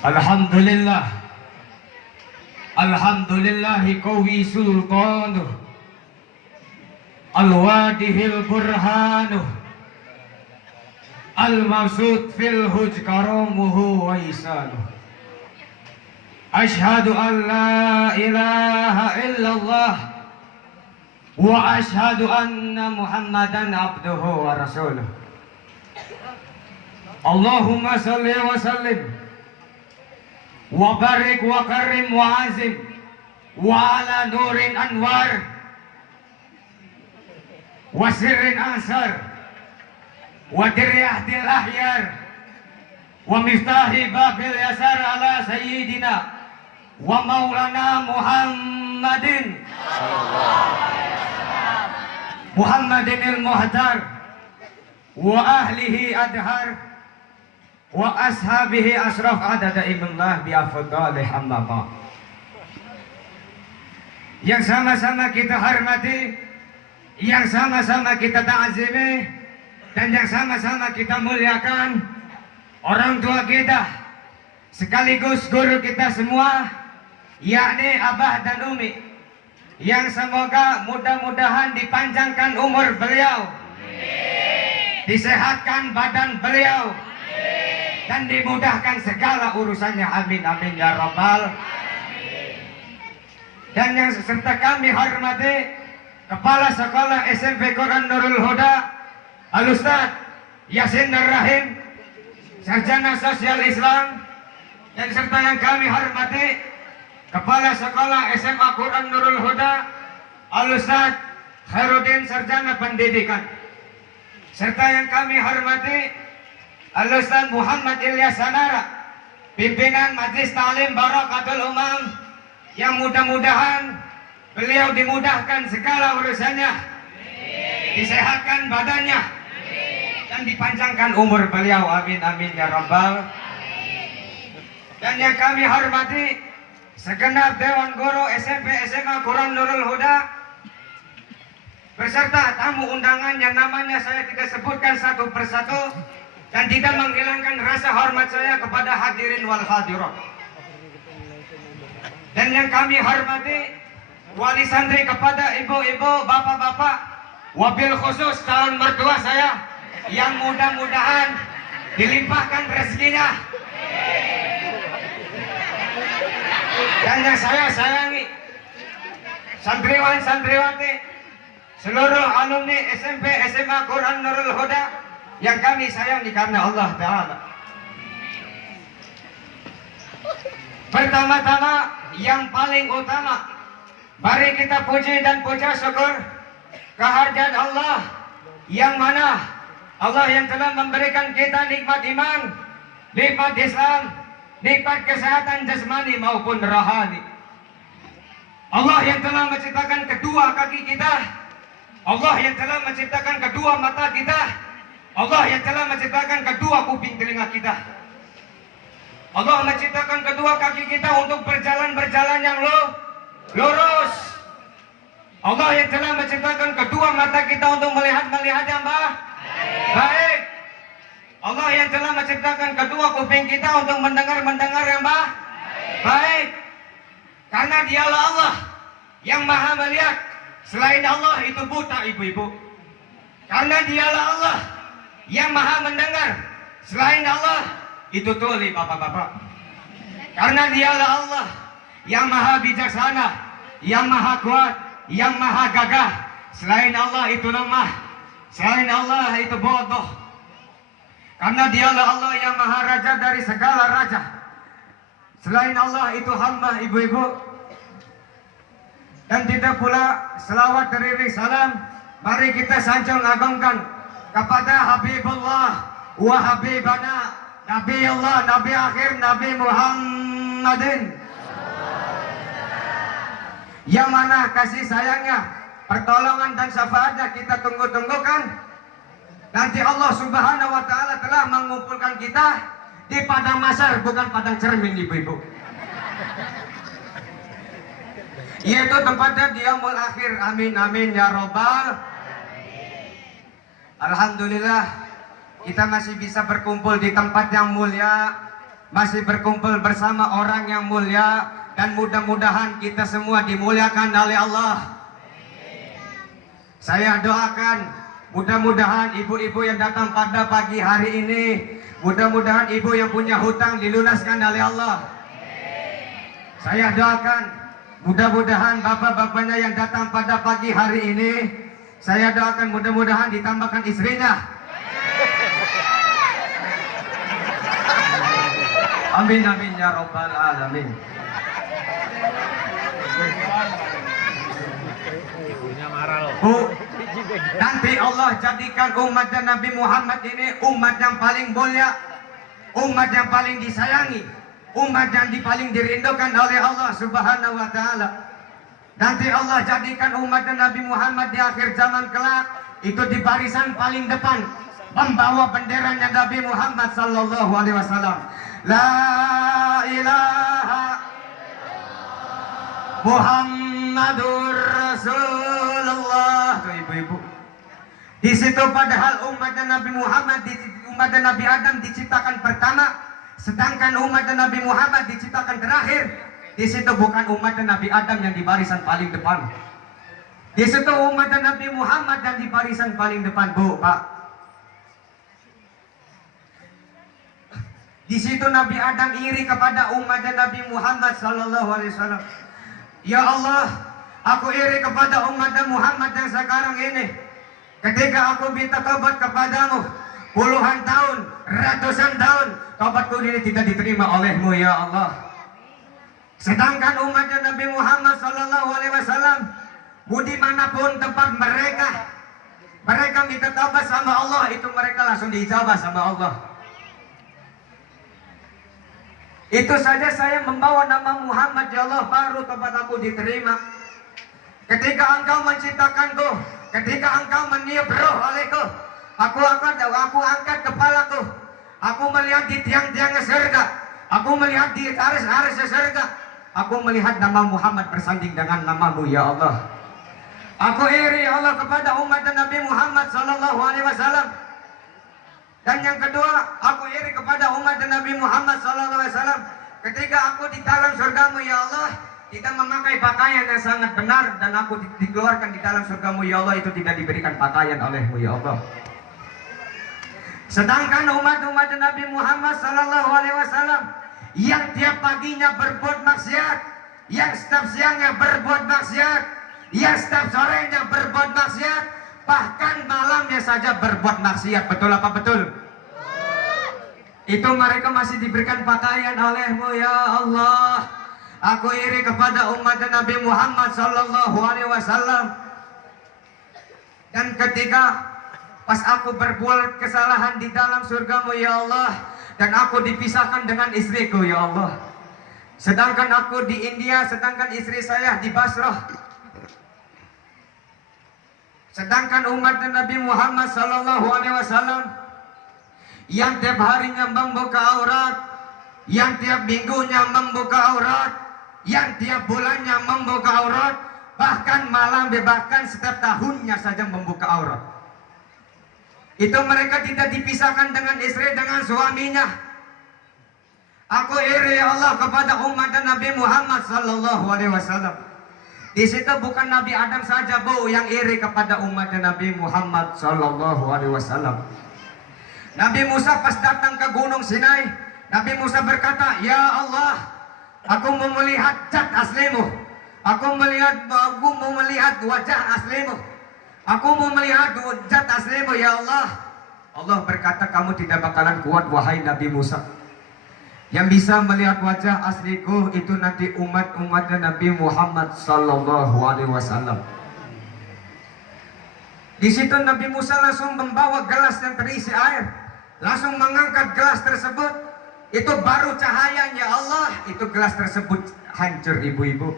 Alhamdulillah, Alhamdulillahi qawi sultanuh, al-wadihil burhanuh, al-mabsut fil huj karamuhu wa isanuh. Ashhadu an la ilaha illallah wa ashhadu anna Muhammadan abduhu wa rasuluh. Allahumma salli wa sallim wa barik wa karim wa azim wa ala nurin anwar wa sirrin ansar wa diryahdil ahyar wa miftahi babil yasar ala sayyidina wa maulana Muhammadin Muhammadinil muhtar wa ahlihi adhar wa ashabihi asraf adada imanlah bi afdalih amma ba. Yang sama-sama kita hormati, yang sama-sama kita ta'zimi, dan yang sama-sama kita muliakan orang tua kita sekaligus guru kita semua, yakni Abah dan Umi, yang semoga mudah-mudahan dipanjangkan umur beliau, disehatkan badan beliau, dan dimudahkan segala urusannya. Amin amin ya rabbal. Dan yang serta kami hormati Kepala Sekolah SMP Quran Nurul Huda Al-Ustaz Yasin Nur-Rahim, Sarjana Sosial Islam. Dan serta yang kami hormati Kepala Sekolah SMA Quran Nurul Huda Al-Ustaz Khairuddin, Sarjana Pendidikan. Serta yang kami hormati Al-Ustaz Muhammad Ilyas Sanara, pimpinan Majelis Ta'lim Barakatul Umam, yang mudah-mudahan beliau dimudahkan segala urusannya, disehatkan badannya, dan dipanjangkan umur beliau. Amin amin ya rabbal. Dan yang kami hormati segenap Dewan Guru SMP SMA Quran Nurul Huda beserta tamu undangan yang namanya saya tidak sebutkan satu persatu, dan tidak menghilangkan rasa hormat saya kepada hadirin wal hadirat. Dan yang kami hormati wali santri kepada ibu-ibu, bapak-bapak, wabil khusus calon mertua saya yang mudah-mudahan dilimpahkan rezekinya. Dan yang saya sayangi santriwan-santriwati, seluruh alumni SMP SMA Quran Nurul Huda yang kami sayangi karena Allah Ta'ala. Pertama-tama, yang paling utama, mari kita puji dan puja syukur kehadirat Allah, yang mana Allah yang telah memberikan kita nikmat iman, nikmat Islam, nikmat kesehatan jasmani maupun rohani. Allah yang telah menciptakan kedua kaki kita, Allah yang telah menciptakan kedua mata kita, Allah yang telah menciptakan kedua kuping telinga kita, Allah menciptakan kedua kaki kita untuk berjalan yang lurus, Allah yang telah menciptakan kedua mata kita untuk melihat yang baik, Allah yang telah menciptakan kedua kuping kita untuk mendengar yang baik. Karena dialah Allah yang maha melihat, selain Allah itu buta ibu-ibu. Karena dialah Allah yang maha mendengar, selain Allah itu tuli bapak-bapak. Karena dialah Allah yang maha bijaksana, yang maha kuat, yang maha gagah, selain Allah itu lemah, selain Allah itu bodoh. Karena dialah Allah yang maha raja dari segala raja, selain Allah itu hamba ibu-ibu. Dan tidak pula selawat dari salam mari kita sanjung agungkan kepada Habibullah wa Habibana Nabi Allah, Nabi akhir, Nabi Muhammadin, yang mana kasih sayangnya, pertolongan dan syafaatnya kita tunggu-tunggukan. Nanti Allah Subhanahu wa Ta'ala telah mengumpulkan kita di padang mahsyar, bukan padang cermin ibu-ibu, yaitu tempatnya di yaumul akhir. Amin amin ya robbal. Alhamdulillah kita masih bisa berkumpul di tempat yang mulia, masih berkumpul bersama orang yang mulia, dan mudah-mudahan kita semua dimuliakan oleh Allah. Saya doakan mudah-mudahan ibu-ibu yang datang pada pagi hari ini, mudah-mudahan ibu yang punya hutang dilunaskan oleh Allah. Saya doakan mudah-mudahan bapak-bapaknya yang datang pada pagi hari ini, saya doakan mudah-mudahan ditambahkan istrinya. Amin amin ya rabbal alamin. Bu, nanti Allah jadikan umat Nabi Muhammad ini umat yang paling mulia, umat yang paling disayangi, umat yang paling dirindukan oleh Allah Subhanahu wa taala. Nanti Allah jadikan umat Nabi Muhammad di akhir zaman kelak itu di barisan paling depan, membawa benderanya Nabi Muhammad sallallahu alaihi wasallam. La ilaha Muhammadur Rasulullah. Tuh ibu-ibu, di situ padahal umat Nabi Muhammad, umat Nabi Adam diciptakan pertama, sedangkan umat Nabi Muhammad diciptakan terakhir. Di situ bukan umat Nabi Adam yang di barisan paling depan. Di situ umat Nabi Muhammad yang di barisan paling depan, Bu, Pak. Di situ Nabi Adam iri kepada umat Nabi Muhammad sallallahu alaihi wasallam. Ya Allah, aku iri kepada umat Muhammad yang sekarang ini. Ketika aku minta taubat kepadamu puluhan tahun, ratusan tahun, taubatku ini tidak diterima olehmu ya Allah. Sedangkan umat Nabi Muhammad sallallahu alaihi wasallam, dimanapun tempat mereka minta taubat sama Allah, itu mereka langsung diijabah sama Allah. Itu saja saya membawa nama Muhammad ya Allah, baru tobat aku diterima. Ketika engkau menciptakanku, ketika engkau meniup roh olehku, aku angkat kepalaku, aku melihat di tiang-tiang surga, aku melihat di aras-aras surga, aku melihat nama Muhammad bersanding dengan namamu ya Allah. Aku iri ya Allah kepada umat Nabi Muhammad sallallahu alaihi wasallam. Dan yang kedua, aku iri kepada umat Nabi Muhammad SAW. Ketika aku di dalam surgamu ya Allah, tidak memakai pakaian yang sangat benar, dan aku dikeluarkan di dalam surgamu ya Allah, itu tidak diberikan pakaian olehmu ya Allah. Sedangkan umat-umat Nabi Muhammad SAW yang tiap paginya berbuat maksiat, yang setiap siangnya berbuat maksiat, yang setiap sorenya berbuat maksiat, bahkan malamnya saja berbuat maksiat. Betul apa betul? Itu mereka masih diberikan pakaian olehmu ya Allah. Aku iri kepada umat Nabi Muhammad sallallahu alaihi wasallam. Dan ketika pas aku berbuat kesalahan di dalam surgamu ya Allah, dan aku dipisahkan dengan istriku ya Allah, sedangkan aku di India, sedangkan istri saya di Basrah. Sedangkan umat Nabi Muhammad sallallahu alaihi wasallam yang tiap harinya membuka aurat, yang tiap minggunya membuka aurat, yang tiap bulannya membuka aurat, bahkan bahkan setiap tahunnya saja membuka aurat. Itu mereka tidak dipisahkan dengan istri, dengan suaminya. Aku iri ya Allah kepada umat Nabi Muhammad sallallahu alaihi wasallam. Di situ bukan Nabi Adam saja, Bu, yang iri kepada umat Nabi Muhammad sallallahu alaihi wasallam. Nabi Musa pas datang ke Gunung Sinai, Nabi Musa berkata, "Ya Allah, aku mau melihat zat aslimu. Aku mau melihat wajah aslimu. Aku mau melihat zat aslimu ya Allah." Allah berkata, "Kamu tidak bakalan kuat wahai Nabi Musa. Yang bisa melihat wajah asliku itu nanti umat-umat Nabi Muhammad sallallahu alaihi wasallam." Di situ Nabi Musa langsung membawa gelas yang terisi air, langsung mengangkat gelas tersebut. Itu baru cahayanya Allah, itu gelas tersebut hancur ibu-ibu.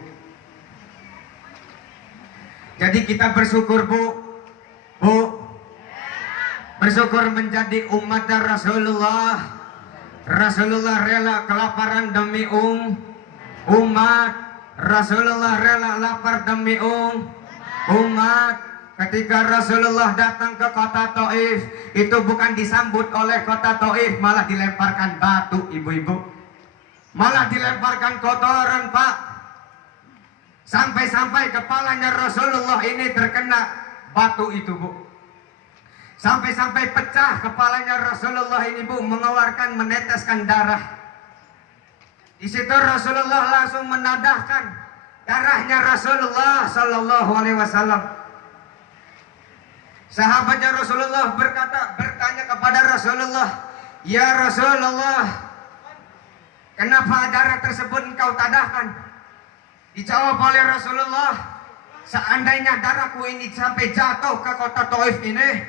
Jadi kita bersyukur Bu, bersyukur menjadi umat Rasulullah. Rasulullah rela kelaparan demi umat. Rasulullah rela lapar demi umat. Ketika Rasulullah datang ke kota Taif, itu bukan disambut oleh kota Taif, malah dilemparkan batu ibu-ibu. malah dilemparkan kotoran, Pak. Sampai-sampai kepalanya Rasulullah ini terkena batu itu, Bu. Sampai-sampai pecah kepalanya Rasulullah ini, Bu, mengeluarkan, meneteskan darah. Di situ Rasulullah langsung menadahkan darahnya Rasulullah Sallallahu Alaihi Wasallam. Sahabatnya Rasulullah bertanya kepada Rasulullah, "Ya Rasulullah, kenapa darah tersebut engkau tadahkan?" Dijawab oleh Rasulullah, "Seandainya darahku ini sampai jatuh ke kota Taif ini,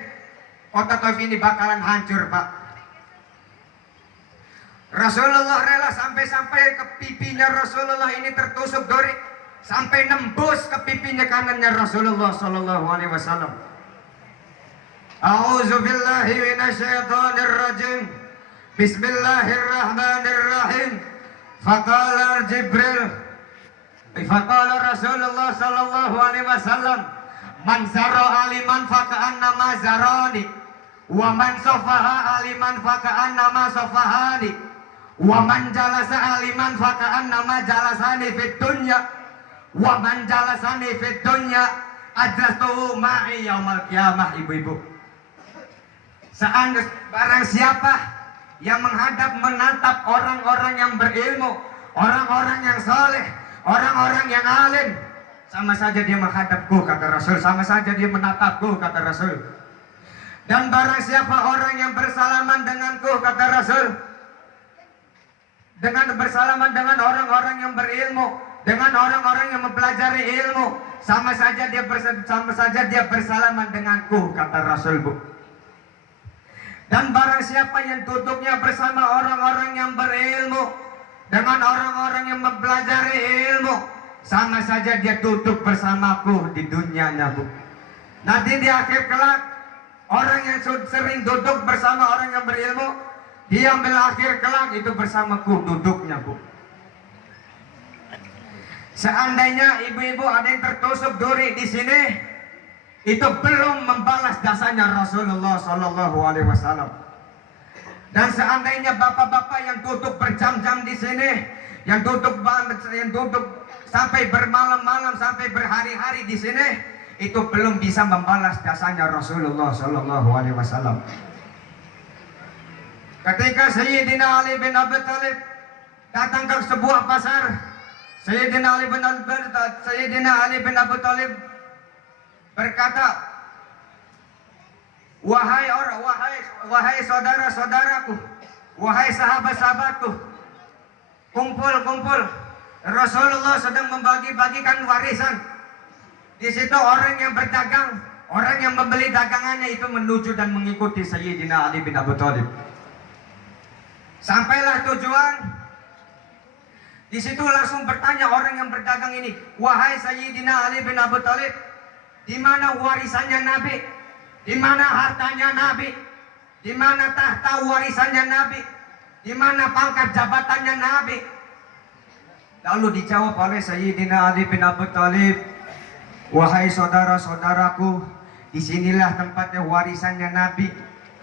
kota Taif ini bakalan hancur, Pak." Rasulullah rela sampai-sampai ke pipinya Rasulullah ini tertusuk duri, sampai nembus ke pipinya kanannya Rasulullah Sallallahu Alaihi Wasallam. A'udzu billahi minasyaitonir rajim. Bismillahirrahmanirrahim. Faqala Jibril, faqala Rasulullah Sallallahu Alaihi Wasallam, "Man zara aliman faka'annama zarani, wa man safaha aliman faka'annama safahani, wa man jalasa aliman faka'annama jalasani fid dunya, wa man jalasani fid dunya ajlastu ma'i yaumal qiyamah." Ibu-ibu, seandainya barang siapa yang menatap orang-orang yang berilmu, orang-orang yang saleh, orang-orang yang alim, sama saja dia menghadapku, kata Rasul, sama saja dia menatapku, kata Rasul. Dan barang siapa orang yang bersalaman denganku, kata Rasul, dengan bersalaman dengan orang-orang yang berilmu, dengan orang-orang yang mempelajari ilmu, sama saja dia bersalaman denganku, kata Rasul, Bu. Dan barang siapa yang duduknya bersama orang-orang yang berilmu, dengan orang-orang yang mempelajari ilmu, sama saja dia duduk bersamaku di dunianya, Bu. Nanti di akhir kelak, orang yang sering duduk bersama orang yang berilmu, dia ambil akhir kelak itu bersamaku duduknya, Bu. Seandainya ibu-ibu ada yang tertusuk duri di sini, itu belum membalas jasanya Rasulullah Sallallahu Alaihi Wasallam. Dan seandainya bapak-bapak yang duduk berjam-jam di sini, yang duduk sampai bermalam-malam, sampai berhari-hari di sini, itu belum bisa membalas jasanya Rasulullah Sallallahu Alaihi Wasallam. Ketika Sayyidina Ali bin Abi Thalib datang ke sebuah pasar, Sayyidina Ali bin Abi Thalib berkata, wahai saudara-saudaraku, wahai sahabat-sahabatku, kumpul. Rasulullah sedang membagi-bagikan warisan. Di situ orang yang berdagang, orang yang membeli dagangannya itu menuju dan mengikuti Sayyidina Ali bin Abi Thalib. Sampailah tujuan. Di situ langsung bertanya orang yang berdagang ini, "Wahai Sayyidina Ali bin Abi Thalib, di mana warisannya Nabi? Di mana hartanya Nabi? Di mana tahta warisannya Nabi? Di mana pangkat jabatannya Nabi?" Lalu dijawab oleh Sayyidina Ali bin Abi Thalib, "Wahai saudara-saudaraku, disinilah tempatnya warisannya Nabi.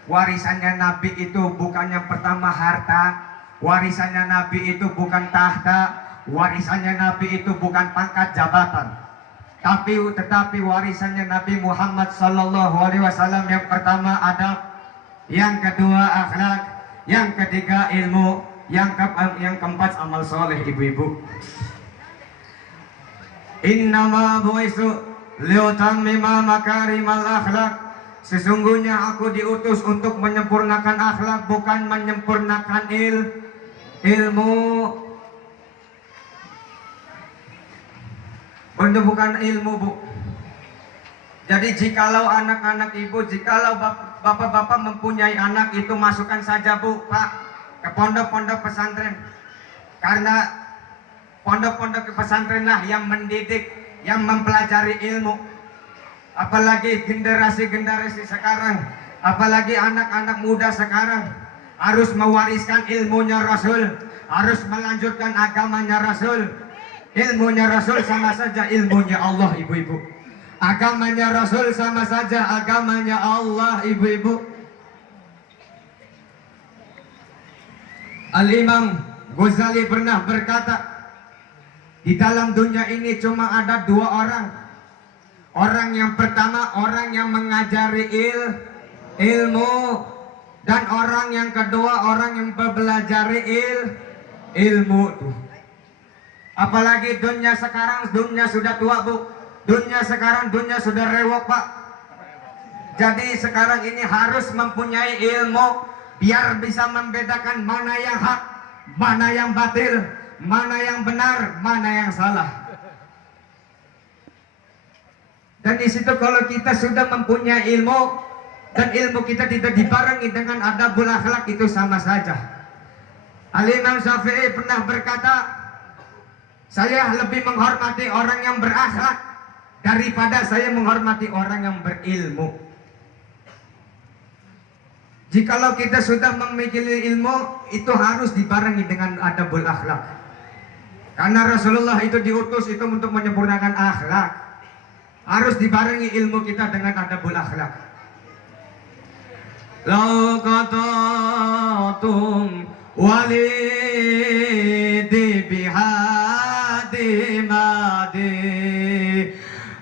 Warisannya Nabi itu bukan yang pertama harta, warisannya Nabi itu bukan tahta, warisannya Nabi itu bukan pangkat jabatan. Tetapi warisannya Nabi Muhammad Sallallahu Alaihi Wasallam yang pertama adab, yang kedua akhlak, yang ketiga ilmu, yang keempat amal soleh." Ibu-ibu, innama bu'istu liutammima makarimal akhlak. Sesungguhnya aku diutus untuk menyempurnakan akhlak, bukan menyempurnakan ilmu. Bukan ilmu, Bu. Jadi jikalau anak-anak ibu, jikalau bapak-bapak mempunyai anak, itu masukkan saja, Bu, Pak, ke pondok-pondok pesantren. Karena pondok-pondok pesantren lah yang mendidik, yang mempelajari ilmu. Apalagi generasi-generasi sekarang, apalagi anak-anak muda sekarang harus mewariskan ilmunya Rasul, harus melanjutkan agamanya Rasul. Ilmunya Rasul sama saja ilmunya Allah, ibu-ibu. Agamanya Rasul sama saja agamanya Allah, ibu-ibu. Al-Imam Ghazali pernah berkata, di dalam dunia ini cuma ada dua orang. Orang yang pertama, orang yang mengajari ilmu. Dan orang yang kedua, orang yang mempelajari ilmu tuh. Apalagi dunia sekarang, dunia sudah tua bu. Dunia sekarang, dunia sudah rewok pak. Jadi sekarang ini harus mempunyai ilmu biar bisa membedakan mana yang hak, mana yang batil, mana yang benar, mana yang salah. Dan di situ kalau kita sudah mempunyai ilmu dan ilmu kita tidak dibarengi dengan adabul akhlak, itu sama saja. Al-Imam Syafi'i pernah berkata, saya lebih menghormati orang yang berakhlak daripada saya menghormati orang yang berilmu. Jikalau kita sudah memiliki ilmu, itu harus dibarengi dengan adabul akhlak. Karena Rasulullah itu diutus itu untuk menyempurnakan akhlak. Harus dibarengi ilmu kita dengan adabul akhlak. Lau qatatum walidi bihadi madi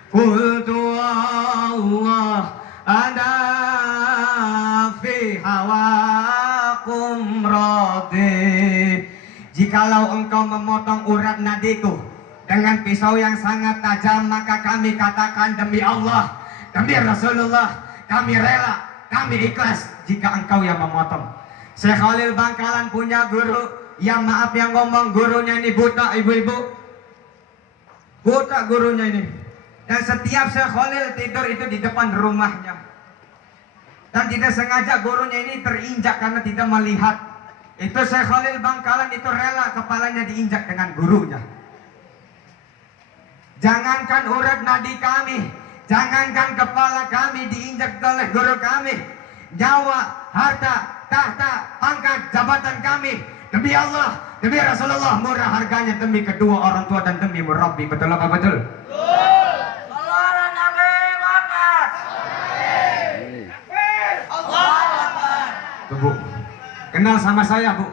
qultu Allah ada fi hawakum radi. Jikalau engkau memotong urat nadiku dengan pisau yang sangat tajam, maka kami katakan demi Allah, demi Rasulullah, kami rela, kami ikhlas jika engkau yang memotong. Syekh Khalil Bangkalan punya guru yang maaf yang ngomong gurunya ini buta ibu-ibu. Buta gurunya ini. Dan setiap Syekh Khalil tidur itu di depan rumahnya. Dan tidak sengaja gurunya ini terinjak karena tidak melihat. Itu Syekh Khalil Bangkalan itu rela kepalanya diinjak dengan gurunya. Jangankan urat nadi kami, jangankan kepala kami diinjak oleh guru kami, nyawa, harta, tahta, pangkat, jabatan kami, demi Allah, demi Rasulullah, murah harganya demi kedua orang tua dan demi murabbi. Betul apa betul? Tuh, Bu, kenal sama saya Bu.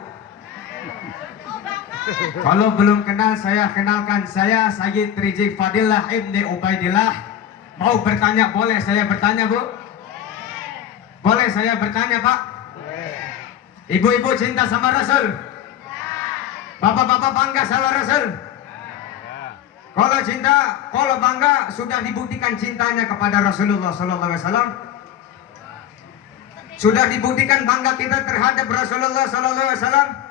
Kalau belum kenal, saya kenalkan, saya Sayyid Rizik Fadillah Ibni Ubaidillah. Mau bertanya boleh saya bertanya Bu? Boleh saya bertanya Pak? Ibu-ibu cinta sama Rasul? Bapak-bapak bangga sama Rasul? Kalau cinta, kalau bangga, sudah dibuktikan cintanya kepada Rasulullah SAW. Sudah dibuktikan bangga kita terhadap Rasulullah SAW.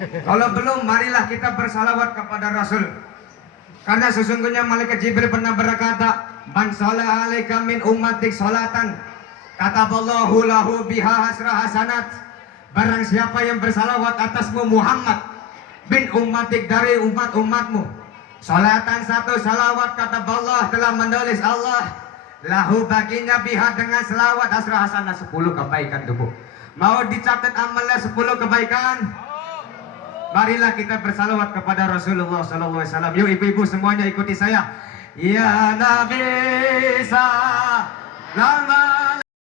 Kalau belum, marilah kita bersalawat kepada Rasul. Karena sesungguhnya malaikat Jibril pernah berkata, "Man shalla 'alaika min ummatik sholatan, kataballahu lahu biha hasra hasanat." Barang siapa yang bersalawat atasmu Muhammad bin ummatik, dari umat-umatmu, sholatan satu salawat, kataballah telah menulis Allah lahu baginya biha dengan selawat hasra hasanat 10 kebaikan tubuh. Mau dicatat amalnya 10 kebaikan? Marilah kita bersalawat kepada Rasulullah SAW. Yuk ibu-ibu semuanya ikuti saya. Ya Nabi Sallallahu